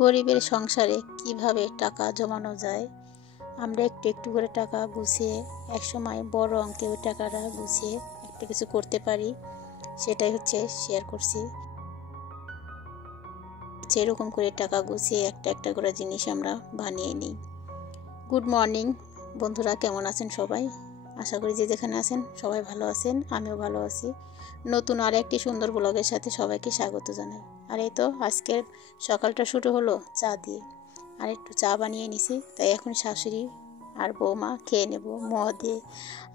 গরিবের সংসারে কিভাবে টাকা জমানো যায়। আমরা একটু একটু করে টাকা গুছিয়ে একসময় বড় অঙ্কে ওই টাকাটা গুছিয়ে একটা কিছু করতে পারি, সেটাই হচ্ছে শেয়ার করছি। এরকম করে টাকা গুছিয়ে একটা একটা করে জিনিস আমরা বানিয়ে নিই। গুড মর্নিং বন্ধুরা, কেমন আছেন সবাই? আশা করি যে যেখানে আছেন সবাই ভালো আছেন, আমিও ভালো আছি। নতুন আর একটি সুন্দর ব্লগের সাথে সবাইকে স্বাগত জানাই। আর এই তো আজকের সকালটা শুরু হলো চা দিয়ে, আর একটু চা বানিয়ে নিছি। তাই এখন শাশুড়ি আর বৌমা খেয়ে নেব মোয়া দিয়ে।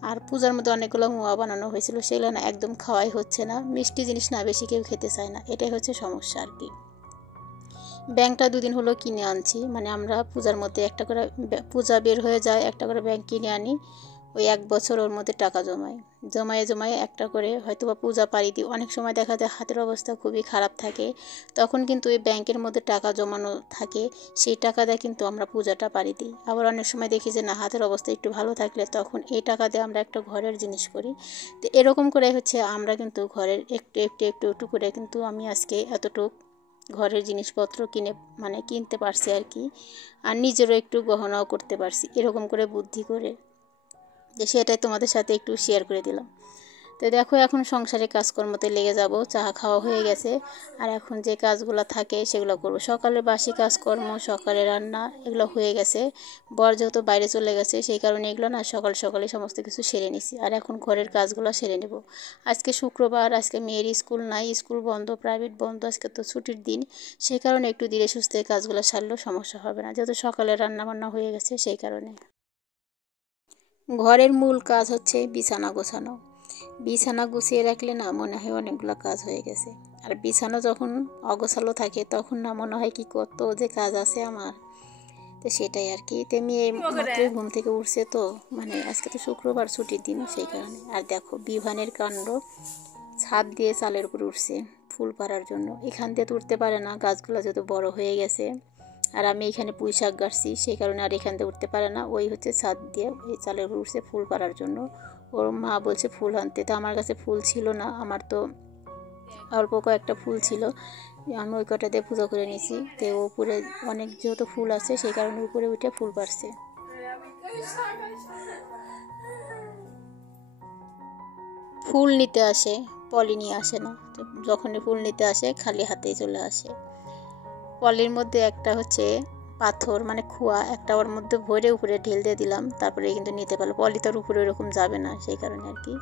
আর পূজার মধ্যে অনেকগুলো মোয়া বানানো হয়েছিল, সেগুলো না একদম খাওয়াই হচ্ছে না। মিষ্টি জিনিস না বেশি কেউ খেতে চায় না, এটাই হচ্ছে সমস্যা আর কি। ব্যাংকটা দুদিন হলো কিনে আনছি, মানে আমরা পূজার মধ্যে একটা করে পূজা বের হয়ে যায় একটা করে ব্যাংক কিনে আনি। ওই এক বছর ওর মধ্যে টাকা জমায়ে একটা করে হয়তো বা পূজা পাড়ি দিই। অনেক সময় দেখা যায় হাতের অবস্থা খুবই খারাপ থাকে, তখন কিন্তু ওই ব্যাংকের মধ্যে টাকা জমানো থাকে, সেই টাকা দিয়ে কিন্তু আমরা পূজাটা পাড়ি দিই। আবার অনেক সময় দেখি যে না, হাতের অবস্থা একটু ভালো থাকলে তখন এই টাকা দিয়ে আমরা একটা ঘরের জিনিস করি। তো এরকম করে হচ্ছে আমরা কিন্তু ঘরের একটু একটু একটু একটু করে কিন্তু আমি আজকে এতটুক ঘরের জিনিসপত্র কিনতে পারছি আর কি। আর নিজেরও একটু গহনাও করতে পারছি, এরকম করে বুদ্ধি করে, যে সেটাই তোমাদের সাথে একটু শেয়ার করে দিলাম। তো দেখো এখন সংসারে কাজকর্মতে লেগে যাব। চা খাওয়া হয়ে গেছে, আর এখন যে কাজগুলো থাকে সেগুলো করব। সকালে বাসি কাজকর্ম, সকালে রান্না এগুলো হয়ে গেছে। বর যেহেতু বাইরে চলে গেছে, সেই কারণে এগুলো না সকাল সকালে সমস্ত কিছু সেরে নিছি। আর এখন ঘরের কাজগুলো সেরে নেব। আজকে শুক্রবার, আজকে মেয়ের স্কুল নাই, স্কুল বন্ধ, প্রাইভেট বন্ধ, আজকে তো ছুটির দিন। সেই কারণে একটু ধীরে সুস্থে কাজগুলো সারলেও সমস্যা হবে না, যেহেতু সকালে রান্না বান্না হয়ে গেছে সেই কারণে। ঘরের মূল কাজ হচ্ছে বিছানা গোছানো। বিছানা গুছিয়ে রাখলে না মনে হয় অনেকগুলো কাজ হয়ে গেছে। আর বিছানা যখন অগোছালো থাকে তখন না মনে হয় কি কত যে কাজ আছে আমার। তো সেটাই আর কি। তেমনি মাত্রই ঘুম থেকে উঠছে, তো আজকে তো শুক্রবার ছুটির দিন সেই কারণে। আর দেখো বিভানের কাণ্ড, ছাদ দিয়ে চালের উপর উঠছে ফুল পাড়ার জন্য। এখান দিয়ে তো উঠতে পারে না, গাছগুলো যত বড় হয়ে গেছে। আর আমি এখানে পুঁই শাক গাছছি, সেই কারণে আর এখান দিয়ে উঠতে পারে না। ওই হচ্ছে ছাদ দিয়ে এই চালের উপর উঠছে ফুল পাড়ার জন্য। ওর মা বলছে ফুল আনতে, তো আমার কাছে ফুল ছিল না, আমার তো অল্প কয়েকটা ফুল ছিল, আমি ওই কটা দিয়ে পূজা করে নিয়েছি। তো উপরে অনেক যেহেতু ফুল আছে সেই কারণে উপরে উঠে ফুল পাড়ছে। ফুল নিতে আসে, পলি নিয়ে আসে না। তো যখনই ফুল নিতে আসে খালি হাতেই চলে আসে। পলির মধ্যে একটা হচ্ছে পাথর খোয়া একটা, ওর মধ্যে ভরে উপরে ঢেল দিয়ে দিলাম, তারপরে কিন্তু নিতে পারলো। পলি তার উপরে ওরকম যাবে না, সেই কারণে আর কি।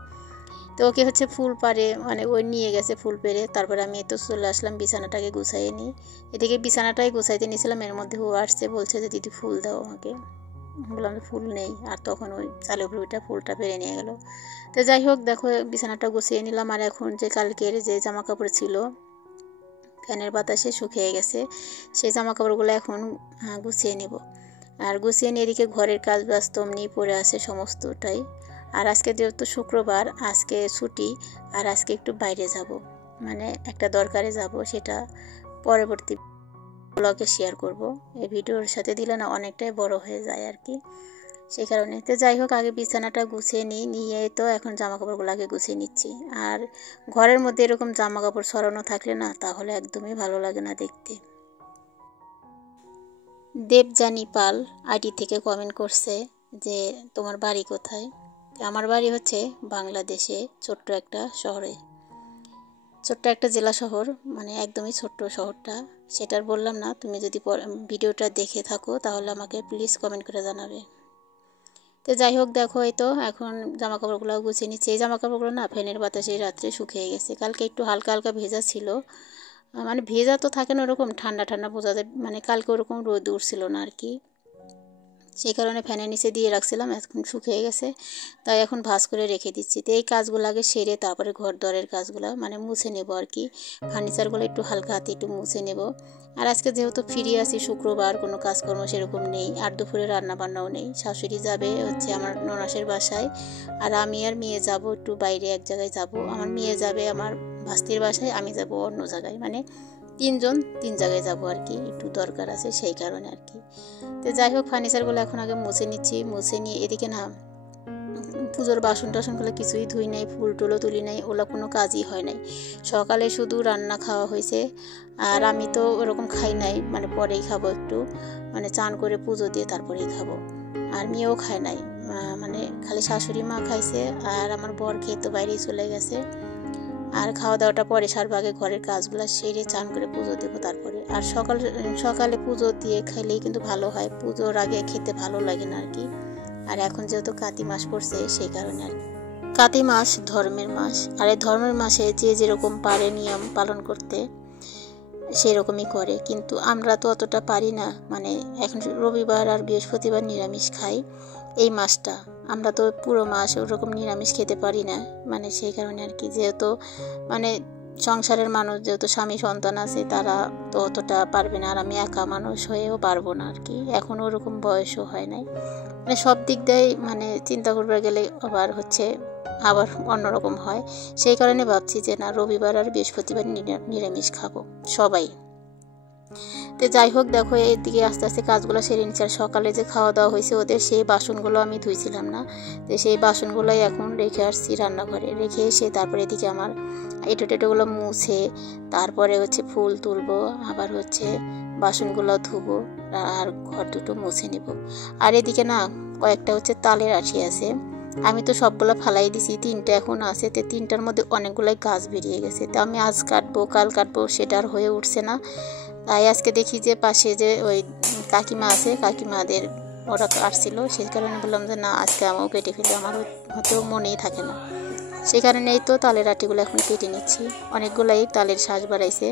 তো ওকে হচ্ছে ফুল পাড়ে ওই নিয়ে গেছে ফুল পেড়ে। তারপরে আমি তো চলে আসলাম বিছানাটাকে গুছাইয়ে নিই। এদিকে বিছানাটাই গুছাইতে নিয়েছিলাম, এর মধ্যে ও আসছে, বলছে যে দিদি ফুল দাও আমাকে। বললাম ফুল নেই, আর তখন ওই চালের উপরে ওইটা ফুলটা পেরে নিয়ে গেল। তো যাই হোক দেখো বিছানাটা গুছিয়ে নিলাম। আর এখন যে কালকের যে জামা কাপড় ছিল ফ্যানের বাতাসে শুকিয়ে গেছে, সেই জামা কাপড়গুলো এখন গুছিয়ে নেব। আর গুছিয়ে নিয়ে এদিকে ঘরের কাজ ব্যস্ত এমনি পড়ে আছে সমস্তটাই। আর আজকে যেহেতু শুক্রবার, আজকে ছুটি, আর আজকে একটু বাইরে যাব, একটা দরকারে যাব, সেটা পরবর্তী ব্লগে শেয়ার করব। এই ভিডিওর সাথে দিলে না অনেকটাই বড় হয়ে যায় আর কি, সেই কারণে। তো যাই হোক আগে বিছানাটা গুছিয়ে নিয়ে তো এখন জামা কাপড়গুলো আগে গুছিয়ে নিচ্ছি। আর ঘরের মধ্যে এরকম জামা কাপড় ছড়ানো থাকলে না তাহলে একদমই ভালো লাগে না দেখতে। দেবযানী পাল আইডি থেকে কমেন্ট করছে যে তোমার বাড়ি কোথায়। আমার বাড়ি হচ্ছে বাংলাদেশে ছোট্ট একটা শহরে, ছোট্ট একটা জেলা শহর, একদমই ছোট্ট শহরটা। সেটার বললাম না, তুমি যদি ভিডিওটা দেখে থাকো তাহলে আমাকে প্লিজ কমেন্ট করে জানাবে। তো যাই হোক দেখো এই তো এখন জামা কাপড়গুলো গুছিয়ে নিচ্ছি। এই জামা কাপড়গুলো না ফ্যানের বাতাসে রাত্রে শুকিয়ে গেছে। কালকে একটু হালকা হালকা ভেজা ছিল, ভেজা তো থাকে না ওরকম, ঠান্ডা ঠান্ডা বোঝা যায়, কালকে ওরকম রোদ উঠছিল না আর কি, সেই কারণে ফ্যানের নিচে দিয়ে রাখছিলাম, এখন শুকিয়ে গেছে, তাই এখন ভাঁজ করে রেখে দিচ্ছি। তো এই কাজগুলো আগে সেরে তারপরে ঘর দরের কাজগুলো মুছে নেব আর কি। ফার্নিচারগুলো একটু হালকা হাতে একটু মুছে নেব। আর আজকে যেহেতু ফিরে আসি শুক্রবার, কোনো কাজকর্ম সেরকম নেই, আর দুপুরে রান্না বান্নাও নেই। শাশুড়ি যাবে হচ্ছে আমার ননাসের বাসায়, আর আমি আর মেয়ে যাব একটু বাইরে এক জায়গায় যাব। আমার মেয়ে যাবে আমার ভাস্তির বাসায়, আমি যাব অন্য জায়গায়, তিনজন তিন জায়গায় যাব আর কি, একটু দরকার আছে সেই কারণে আর কি। তো যাই হোক ফার্নিচারগুলো এখন আগে মুছে নিচ্ছি। মুছে নিয়ে এদিকে না পুজোর বাসন টাসনগুলো কিছুই ধুই নাই, ফুল টুলও তুলি নাই, ওগুলো কোনো কাজই হয় নাই। সকালে শুধু রান্না খাওয়া হয়েছে। আর আমি তো ওরকম খাই নাই, মানে পরেই খাবো একটু, মানে চান করে পুজো দিয়ে তারপরেই খাবো। আর মেয়েও খায় নাই, মানে খালি শাশুড়ি মা খাইছে, আর আমার বর খেয়ে তো বাইরেই চলে গেছে। আর খাওয়া দাওয়াটা পরে সারবো, আগে ঘরের কাজগুলো সেরে চান করে পুজো দেবো তারপরে। আর সকালে পুজো দিয়ে খাইলেই কিন্তু ভালো হয়, পুজোর আগে খেতে ভালো লাগে না আর কি। আর এখন যেহেতু কাতি মাস পড়ছে সেই কারণে আর কি। কাতি মাস ধর্মের মাস, আর এই ধর্মের মাসে যে যেরকম পারে নিয়ম পালন করতে সেরকমই করে, কিন্তু আমরা তো অতটা পারি না। মানে এখন রবিবার আর বৃহস্পতিবার নিরামিষ খাই এই মাসটা, আমরা তো পুরো মাস ওরকম নিরামিষ খেতে পারি না। মানে সেই কারণে আর কি, যেহেতু মানে সংসারের মানুষ, যেহেতু স্বামী সন্তান আছে, তারা তো অতটা পারবে না। আর আমি একা মানুষ হয়েও পারবো না আর কি, এখন ওরকম বয়সও হয় নাই। মানে সব দিক দিয়েই মানে চিন্তা করবার গেলে আবার অন্যরকম হয়। সেই কারণে ভাবছি যে না, রবিবার আর বৃহস্পতিবার নিরামিষ খাবো সবাই। তো যাই হোক, দেখো এদিকে আস্তে আস্তে কাজগুলো সেরে নিচ্ছে। আর সকালে যে খাওয়া দাওয়া হয়েছে ওদের, সেই বাসনগুলো আমি ধুইছিলাম না, তো সেই বাসনগুলোই এখন রেখে আসছি রান্নাঘরে। রেখে এসে তারপরে এদিকে আমার টেটোগুলো মুছে তারপরে ফুল তুলবো, আবার বাসনগুলো ধুবো, আর ঘর দুটো মুছে নিব। আর এদিকে না কয়েকটা তালের আঠি আছে, আমি তো সবগুলো ফালাই দিছি, 3টা এখন আছে। তো 3টার মধ্যে অনেকগুলোই গাছ বেরিয়ে গেছে, তো আমি আজ কাটবো কাল কাটবো সেটা আর হয়ে উঠছে না। তাই আজকে দেখি যে পাশে যে ওই কাকিমা আছে, কাকিমাদের ওরা কাটছিল, সেই কারণে বললাম যে না, আজকে আমিও কেটে ফেলি, আমার হয়তো মনেই থাকে না। সেই কারণে এই তো তালের আটিগুলো এখন কেটে নিচ্ছি, অনেকগুলাই তালের শ্বাস বাড়াইছে।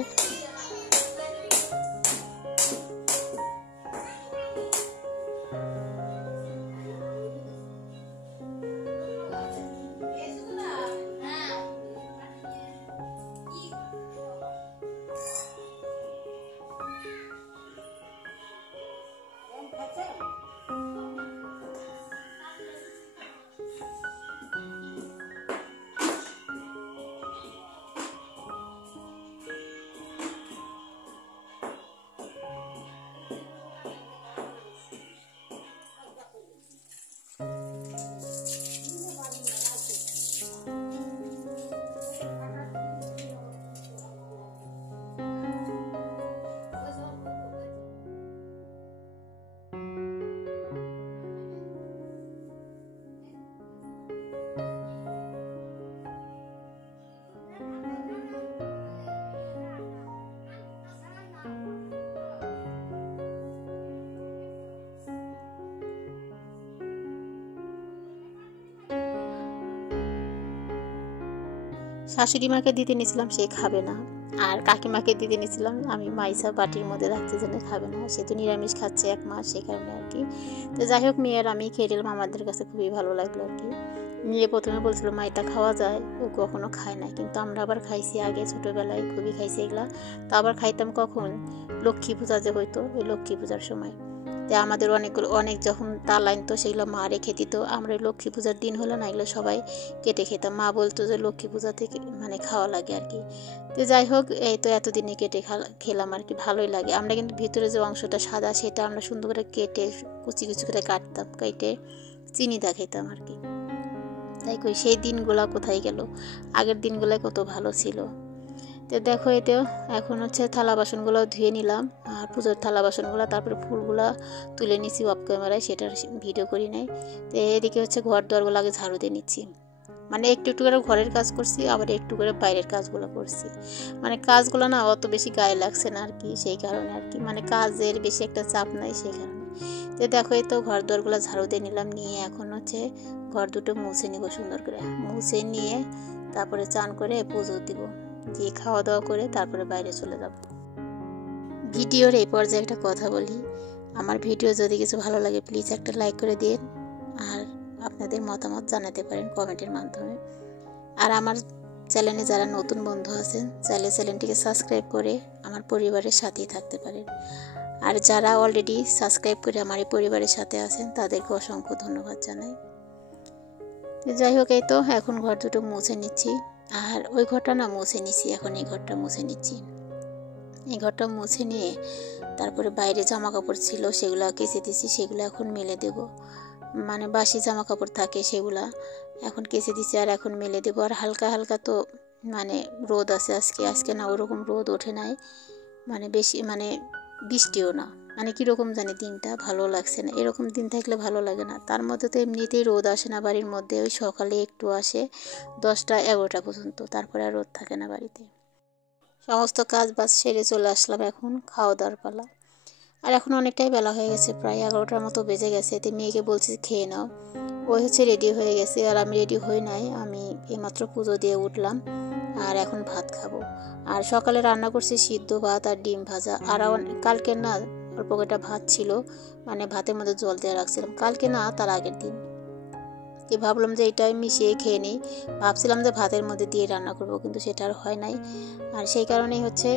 শাশুড়ি মাকে দিতে নিয়েছিলাম, সে খাবে না। আর কাকিমাকে দিতে নিয়েছিলাম, আমি মাইসা বাটির মধ্যে রাখতে জন্য খাবে না, সে তো নিরামিষ খাচ্ছে 1 মাস, সেই কারণে আর কি। তো যাই হোক, মেয়ের আমি খেয়ে নিলাম, আমাদের কাছে খুবই ভালো লাগলো আর কি। মেয়ে প্রথমে বলছিল মা এটা খাওয়া যায়, ও কখনো খায় না, কিন্তু আমরা আবার খাইছি আগে, ছোটোবেলায় খুবই খাইছি এগুলা। তো আবার খাইতাম কখন, লক্ষ্মী পূজা যে হইতো, ওই লক্ষ্মী পূজার সময়। তো আমাদের অনেক যখন তাল আনতো সেগুলো মা রেখে দিত, আমরা লক্ষ্মী পূজার দিন হলো না, এগুলো সবাই কেটে খেতাম। মা বলতো যে লক্ষ্মী পূজা থেকে মানে খাওয়া লাগে আর কি। তো যাই হোক, এই তো এতদিনে কেটে খেলাম আর কি, ভালোই লাগে। আমরা কিন্তু ভিতরে যে অংশটা সাদা, সেটা আমরা সুন্দর করে কেটে কুচি কুচি করে কাটতাম, কেটে চিনি দা খেতাম আর কি। তাই কই সেই দিনগুলা কোথায় গেল, আগের দিনগুলো কত ভালো ছিল। তো দেখো, এটা এখন থালা বাসনগুলো ধুয়ে নিলাম, আর পুজোর থালা বাসনগুলো, তারপরে ফুলগুলো তুলে নিচ্ছি অফ ক্যামেরায়, সেটার ভিডিও করি নাই। তো এদিকে ঘর দুয়ারগুলো আগে ঝাড়ু দিয়ে নিচ্ছি, মানে একটু একটু করে ঘরের কাজ করছি, আবার একটু করে বাইরের কাজগুলো করছি। মানে কাজগুলো না অত বেশি গায়ে লাগছে না আর কি, সেই কারণে আর কি, মানে কাজের বেশি একটা চাপ নাই সেই কারণে। তো দেখো, এই তো ঘর দুয়ারগুলো ঝাড়ু দিয়ে নিলাম, নিয়ে এখন ঘর দুটো মুছে নিব সুন্দর করে, মুছে নিয়ে তারপরে চান করে পুজো দিব, দিয়ে খাওয়া দাওয়া করে তারপরে বাইরে চলে যাব। ভিডিওর এই পর্যায়ে একটা কথা বলি, আমার ভিডিও যদি কিছু ভালো লাগে প্লিজ একটা লাইক করে দিন, আর আপনাদের মতামত জানাতে পারেন কমেন্টের মাধ্যমে। আর আমার চ্যানেলে যারা নতুন বন্ধু আছেন, চাইলে চ্যানেলটিকে সাবস্ক্রাইব করে আমার পরিবারের সাথেই থাকতে পারেন। আর যারা অলরেডি সাবস্ক্রাইব করে আমার এই পরিবারের সাথে আছেন, তাদেরকে অসংখ্য ধন্যবাদ জানাই। যাই হোক, এই তো এখন ঘর দুটো মুছে নিচ্ছি, আর ওই ঘরটা না মুছে নিচ্ছি, এখন এই ঘরটা মুছে নিচ্ছি। এই ঘরটা মুছে নিয়ে তারপরে বাইরে জামা কাপড় ছিল সেগুলো কেচে দিছি, সেগুলো এখন মেলে দেব। মানে বাসি জামা কাপড় থাকে সেগুলা এখন কেচে দিছি আর এখন মেলে দেবো। আর হালকা হালকা তো মানে রোদ আছে আজকে না ওরকম রোদ ওঠে নাই, মানে বেশি মানে বৃষ্টিও না, মানে কীরকম জানি দিনটা ভালো লাগছে না। এরকম দিন থাকলে ভালো লাগে না। তার মধ্যে তো এমনিতেই রোদ আসে না বাড়ির মধ্যে, ওই সকালে একটু আসে 10টা-11টা পর্যন্ত, তারপরে আর রোদ থাকে না বাড়িতে। সমস্ত কাজ বাজ সেরে চলে আসলাম, এখন খাওয়া দাওয়ার পালা। আর এখন অনেকটাই বেলা হয়ে গেছে, প্রায় 11টার মতো বেজে গেছে। এতে মেয়েকে বলছি খেয়ে নাও, ওই হচ্ছে রেডি হয়ে গেছে আর আমি রেডি হই নাই। আমি এইমাত্র পুজো দিয়ে উঠলাম আর এখন ভাত খাবো। আর সকালে রান্না করছি সিদ্ধ ভাত আর ডিম ভাজা। আর কালকে না অল্প কটা ভাত ছিল, মানে ভাতের মধ্যে জল দিয়ে রাখছিলাম, কালকে না তার আগের দিন। কি ভাবলাম যে এটাই মিশিয়ে খেয়ে নিই, ভাবছিলাম যে ভাতের মধ্যে দিয়ে রান্না করব, কিন্তু সেটা আর হয় নাই। আর সেই কারণেই হচ্ছে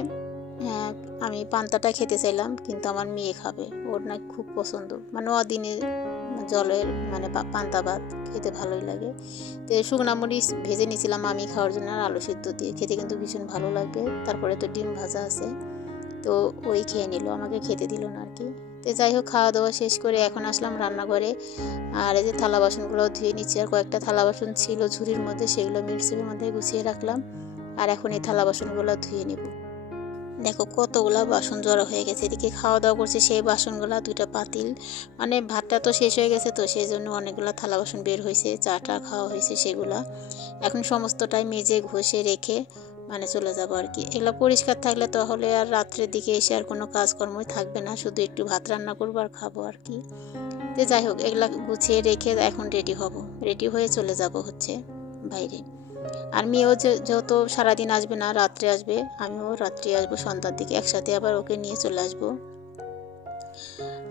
আমি পান্তাটা খেতে চাইলাম, কিন্তু আমার মেয়ে খাবে, ওর না খুব পছন্দ, মানে দিনে জলের মানে পান্তা ভাত খেতে ভালোই লাগে। তো শুকনা মরিচ ভেজে নিয়েছিলাম আমি খাওয়ার জন্য, আর আলু সিদ্ধ দিয়ে খেতে কিন্তু ভীষণ ভালো লাগবে। তারপরে তো ডিম ভাজা আছে, তো ওই খেয়ে নিল, আমাকে খেতে দিল না আর কি। তো যাই হোক, খাওয়া দাওয়া শেষ করে এখন আসলাম রান্নাঘরে। আর এই যে থালা বাসনগুলো ধুয়ে নিচ্ছি। আর কয়েকটা থালা বাসন ছিল ঝুড়ির মধ্যে, সেগুলো মিক্সির মধ্যে গুছিয়ে রাখলাম। আর এখন এই থালা বাসনগুলো ধুয়ে নেব। দেখো কতগুলা বাসন জড়ো হয়ে গেছে। এদিকে খাওয়া দাওয়া করছে সেই বাসনগুলা, 2টা পাতিল, মানে ভাতটা তো শেষ হয়ে গেছে, তো সেই জন্য অনেকগুলো থালা বাসন বের হয়েছে, চাটা খাওয়া হয়েছে সেগুলা। এখন সমস্তটাই মেজে ঘষে রেখে মানে চলে যাব আর কি। এগুলো পরিষ্কার থাকলে তাহলে আর রাত্রের দিকে এসে আর কোনো কাজকর্মই থাকবে না, শুধু একটু ভাত রান্না করবো আর খাবো আর কি। তো যাই হোক, এগুলা গুছিয়ে রেখে এখন রেডি হব, রেডি হয়ে চলে যাব হচ্ছে বাইরে। আর মেয়েও যেহেতু সারাদিন আসবে না, রাত্রে আসবে, আমিও রাত্রে আসবো সন্ধ্যার দিকে, একসাথে আবার ওকে নিয়ে চলে আসবো।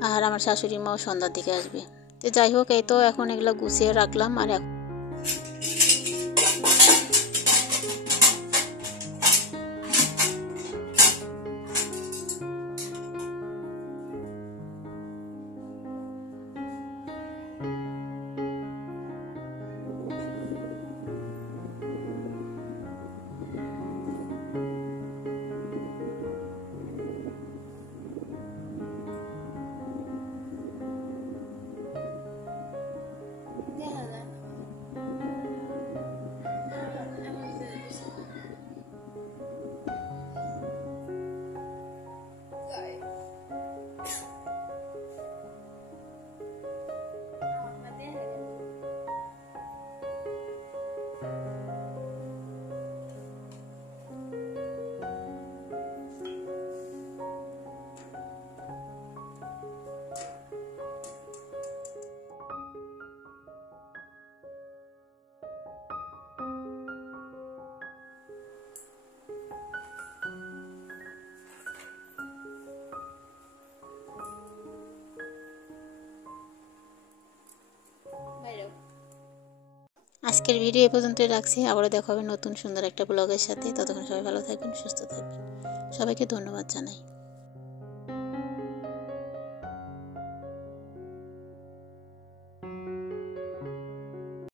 আর আমার শাশুড়ি মাও সন্ধ্যার দিকে আসবে। তো যাই হোক, এই তো এখন এগুলো গুছিয়ে রাখলাম। আর আজকের ভিডিও এ পর্যন্তই রাখছি। আবারও দেখা হবে নতুন সুন্দর একটা ব্লগের সাথে। ততক্ষণ সবাই ভালো থাকবেন, সুস্থ থাকবেন। সবাইকে ধন্যবাদ জানাই।